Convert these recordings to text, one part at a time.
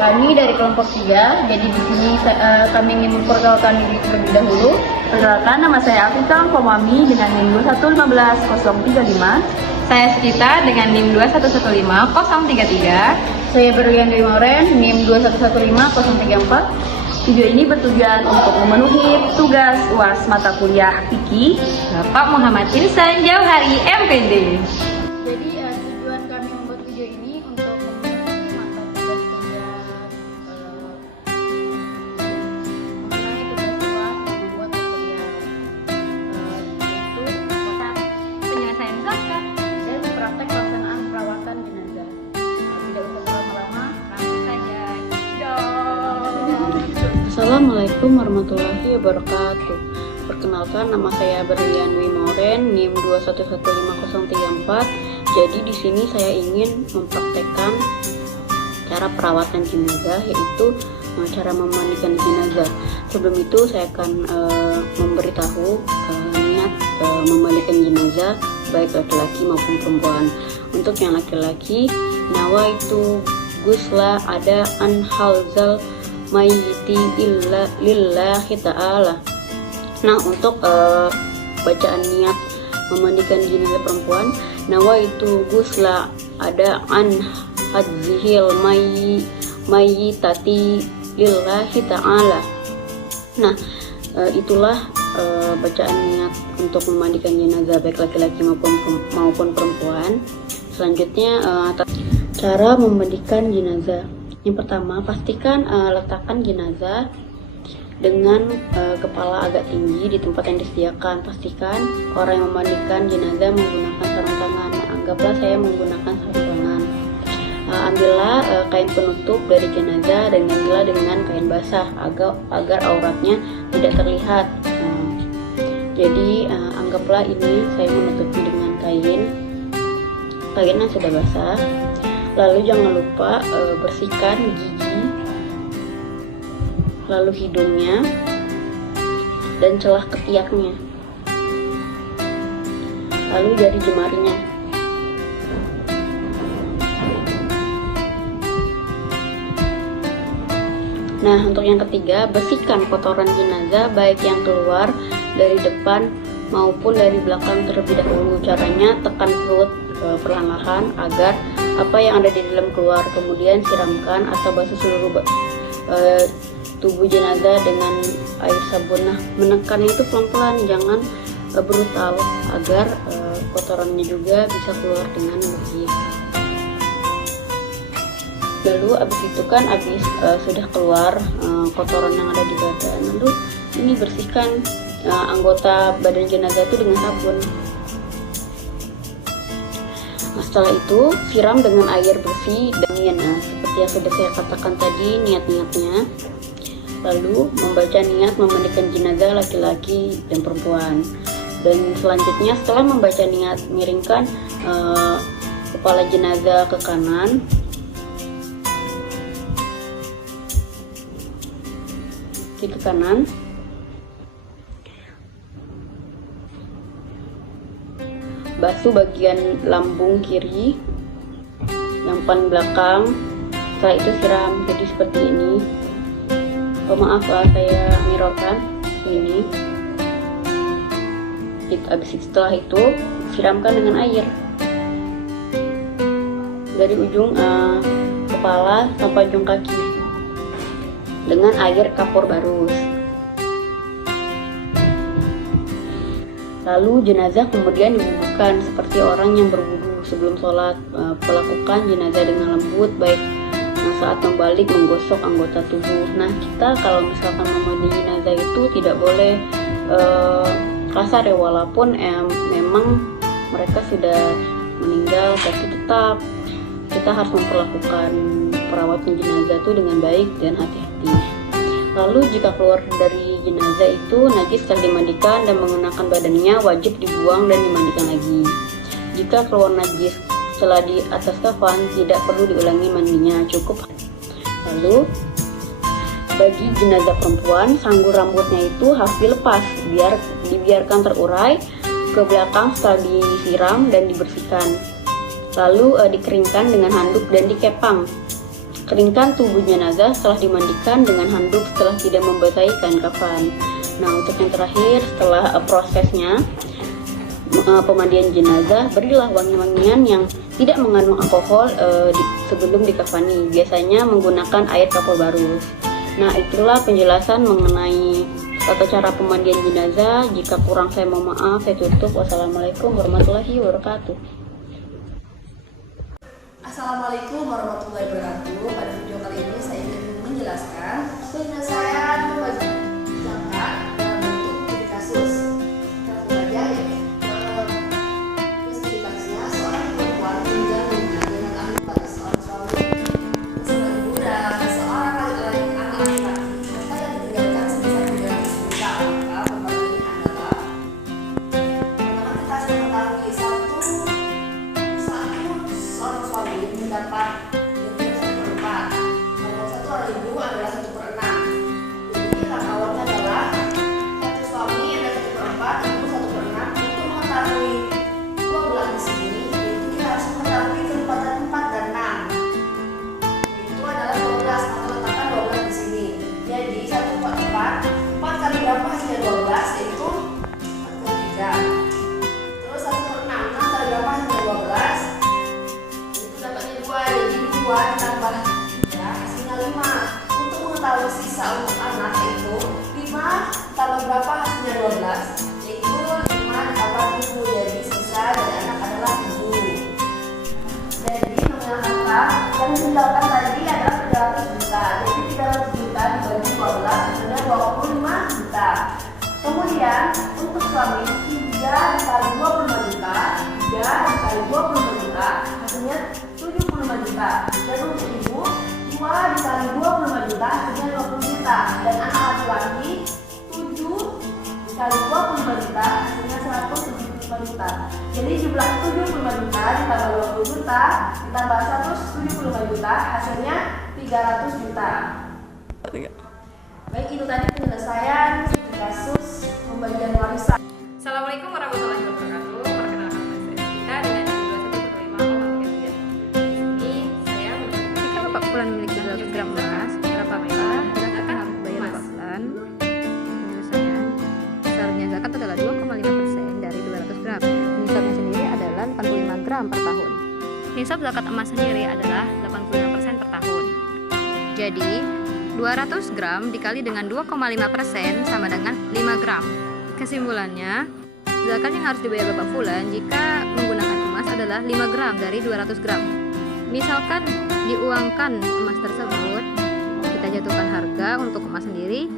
Kami dari kelompok 3, jadi di sini kami ingin memperkenalkan diri terlebih dahulu. Perkenalkan, nama saya Afifah Komami dengan NIM 2115035. Saya Sita dengan NIM 2115033. Saya Berlian Dwi Moren, NIM 2115034. Video ini bertujuan untuk memenuhi tugas UAS mata kuliah fikih Bapak Muhammad Insan Jauhari MPD. Jadi tujuan kami membuat video ini untuk memenuhi mata tugas kuliah mengenai tugas UAS membuat kuliah yaitu Penyelesaian zakat dan praktek pelaksanaan perawatan jenazah. Tidak usah berlama-lama, langsung saja. Assalamualaikum warahmatullahi wabarakatuh. Perkenalkan, nama saya Berlian Dwi Moren, NIM 2115034. Jadi di sini saya ingin mempraktekkan cara perawatan jenazah, yaitu cara memandikan jenazah. Sebelum itu saya akan memberitahu niat memandikan jenazah baik laki-laki maupun perempuan. Untuk yang laki-laki, nawaitu gusla ada an halzal mayyiti illa lillahi ta'ala. Nah, untuk bacaan niat memandikan jenazah perempuan, nawaitu gusla ada an hadzihil mayyitati lillahi ta'ala. Nah, itulah bacaan niat untuk memandikan jenazah baik laki-laki maupun perempuan. Selanjutnya cara memandikan jenazah. Yang pertama, pastikan letakkan jenazah dengan kepala agak tinggi di tempat yang disediakan. Pastikan orang yang memandikan jenazah menggunakan sarung tangan. Anggaplah saya menggunakan sarung tangan. Ambillah kain penutup dari jenazah dan gantilah dengan kain basah agar auratnya tidak terlihat. Jadi anggaplah ini saya menutupi dengan kain yang sudah basah. Lalu jangan lupa bersihkan gigi, lalu hidungnya, dan celah ketiaknya, lalu jari jemarinya. Nah, untuk yang ketiga, bersihkan kotoran jenazah baik yang keluar dari depan maupun dari belakang terlebih dahulu. Caranya, tekan perut perlahan-lahan agar apa yang ada di dalam keluar, kemudian siramkan atau basuh seluruh tubuh jenazah dengan air sabun. Nah, menekan itu pelan-pelan, jangan brutal agar kotorannya juga bisa keluar dengan bersih. Lalu abis itu kan sudah keluar kotoran yang ada di badan, lalu ini bersihkan anggota badan jenazah itu dengan sabun. Nah, setelah itu siram dengan air bersih dan seperti yang sudah saya katakan tadi niat-niatnya. Lalu membaca niat memandikan jenazah laki-laki dan perempuan. Dan selanjutnya setelah membaca niat, miringkan kepala jenazah ke kanan. Ke kanan. Basuh bagian lambung kiri yang paling belakang. Setelah itu siram, jadi seperti ini. Maaf saya mirorkan ini. Setelah itu siramkan dengan air dari ujung kepala sampai ujung kaki dengan air kapur barus. Lalu jenazah kemudian diwudukan seperti orang yang berwudu sebelum sholat. Perlakukan jenazah dengan lembut, baik saat membalik menggosok anggota tubuh. Nah, kita kalau misalkan memandi jenazah itu tidak boleh kasar ya, walaupun memang mereka sudah meninggal, tapi tetap kita harus memperlakukan perawatan jenazah itu dengan baik dan hati-hati. Lalu jika keluar dari jenazah itu najis setelah dimandikan dan menggunakan badannya, wajib dibuang dan dimandikan lagi. Jika keluar najis setelah di atas kafan, tidak perlu diulangi mandinya, cukup. Lalu bagi jenazah perempuan, sanggul rambutnya itu harus dilepas, dibiarkan terurai ke belakang setelah disiram dan dibersihkan. Lalu dikeringkan dengan handuk dan dikepang. Keringkan tubuh jenazah setelah dimandikan dengan handuk setelah tidak membasahi kain kafan. Nah, untuk yang terakhir, setelah prosesnya pemandian jenazah, berilah wangi-wangian yang tidak mengandung alkohol sebelum dikafani. Biasanya menggunakan air kapur barus. Nah, itulah penjelasan mengenai tata cara pemandian jenazah. Jika kurang saya mohon maaf, saya tutup. Wassalamualaikum warahmatullahi wabarakatuh. Assalamualaikum warahmatullahi wabarakatuh. Pada video kali ini saya ingin menjelaskan penyelesaian membagi zakat dalam bentuk studi kasus. Kita langsung saja ya. Studi kasusnya seorang perempuan meninggal dunia dengan ahli waris seorang suami, seorang ibu dan seorang anak laki-laki serta yang ditinggalkan sebesar 300 juta. Maka pembagiannya adalah pertama kita harus mengetahui satu seorang suami mendapat yang 1/4. Kalau satu orang ibu adalah 1/6. Jadi rangkauannya adalah satu suami ada 1/4, ibu 1/6. Untuk mengetahui 12 di sini, itu kita harus mengetahui keempatan 4 dan 6. Itu adalah 12, maka letakkan 12 di sini. Jadi 1/4, 4 kali berapa hasilnya 12, yaitu 4/3. Terus 1/6, 6 kali berapa hasilnya 12? Dapatnya 2, jadi 2 ditambah 3 hasilnya 5. Untuk mengetahui sisa untuk anak yaitu 5 tambah berapa hasilnya 12, yaitu 5 ditambah 7, jadi sisa dari anak adalah 7. Jadi nominal harta yang ditinggalkan tadi adalah 300 juta, jadi 300 juta dibagi 12 hasilnya 25 juta. Kemudian untuk suami 3 dikali 25 juta, 3 dikali 25 juta hasilnya 75 juta. Dan untuk ibu 2 dikali 25 juta hasilnya 20 juta. Dan anak laki-laki 7 dikali 25 juta hasilnya 175 juta. Jadi jumlah 75 juta ditambah 20 juta ditambah 175 juta hasilnya 300 juta. Baik, itu tadi penyelesaian kasus pembagian warisan. Assalamualaikum warahmatullahi wabarakatuh. Perkenalkan saya kita dengan nilai 21,5,33. Di sini saya Jika Bapak Fulan memiliki 200 gram beras, berapa zakat yang harus dibayar Bapak Fulan? Penyelesaian. Besarnya zakat adalah 2,5% dari 200 gram. Nisabnya sendiri adalah 85 gram per tahun. Nisab zakat emas sendiri adalah 85% per tahun. Jadi 200 gram dikali dengan 2,5% sama dengan 5 gram. Kesimpulannya, zakat yang harus dibayar Bapak Fulan jika menggunakan emas adalah 5 gram dari 200 gram. Misalkan diuangkan emas tersebut, kita jatuhkan harga untuk emas sendiri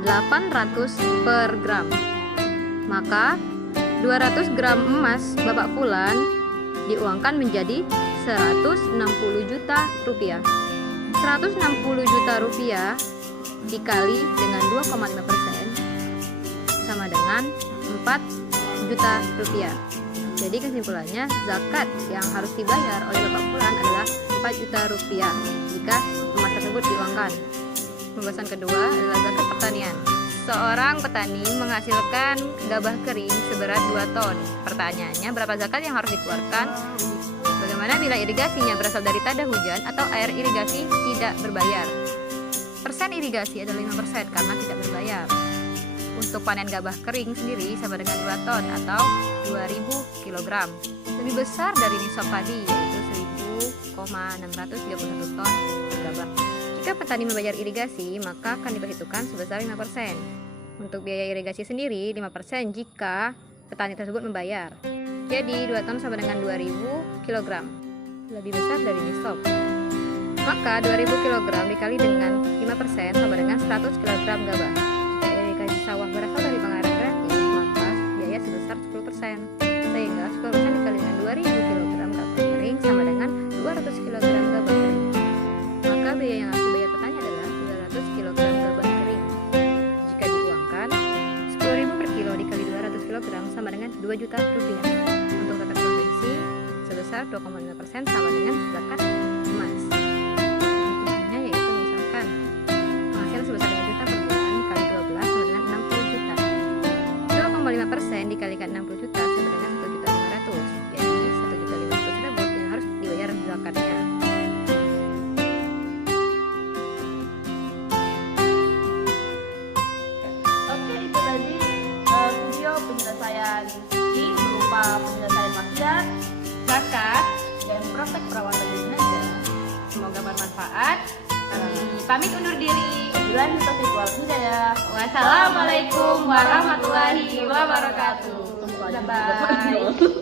800 per gram. Maka 200 gram emas Bapak Fulan diuangkan menjadi 160 juta rupiah. 160 juta rupiah dikali dengan 2,5% sama dengan 4 juta rupiah. Jadi kesimpulannya zakat yang harus dibayar oleh Bapak Fulan adalah 4 juta rupiah jika emas tersebut diuangkan. Pembahasan kedua adalah zakat pertanian. Seorang petani menghasilkan gabah kering seberat 2 ton. Pertanyaannya, berapa zakat yang harus dikeluarkan? Bagaimana bila irigasinya berasal dari tada hujan atau air irigasi tidak berbayar? Persen irigasi adalah 5% karena tidak berbayar. Untuk panen gabah kering sendiri sama dengan 2 ton atau 2000 kg. Lebih besar dari nisab padi yaitu 1.631 ton gabah. Jika petani membayar irigasi, maka akan diperhitungkan sebesar 5%. Untuk biaya irigasi sendiri 5% jika petani tersebut membayar. Jadi 2 ton sama dengan 2000 kg. Lebih besar dari nisab. Maka 2000 kg dikali dengan 5% sama dengan 100 kg gabah. Jika irigasi sawah berasal dari pengairan gratis, maka biaya sebesar 10%. Sehingga 10% dikali dengan 2000 kg gabah kering sama dengan 200 kg gabah kering. Maka biaya yang harus dibayar petani adalah 200 kg gabah kering. Jika diuangkan, 10.000 per kilo dikali 200 kg sama dengan 2 juta rupiah. Untuk zakat provinsi sebesar 2,5% sama dengan zakat emas. Hitungannya yaitu misalkan penghasilan sebesar 5 juta per bulan kali 12 sama dengan 60 juta. 2,5% dikalikan 60 juta sama dengan 1.500.000. Jadi 1.500.000 tersebut yang harus dibayar zakatnya. bermanfaat. Kami pamit undur diri. Wabillahi taufiq wal hidayah. Wassalamualaikum warahmatullahi wabarakatuh. Tunggu aja. Bye-bye.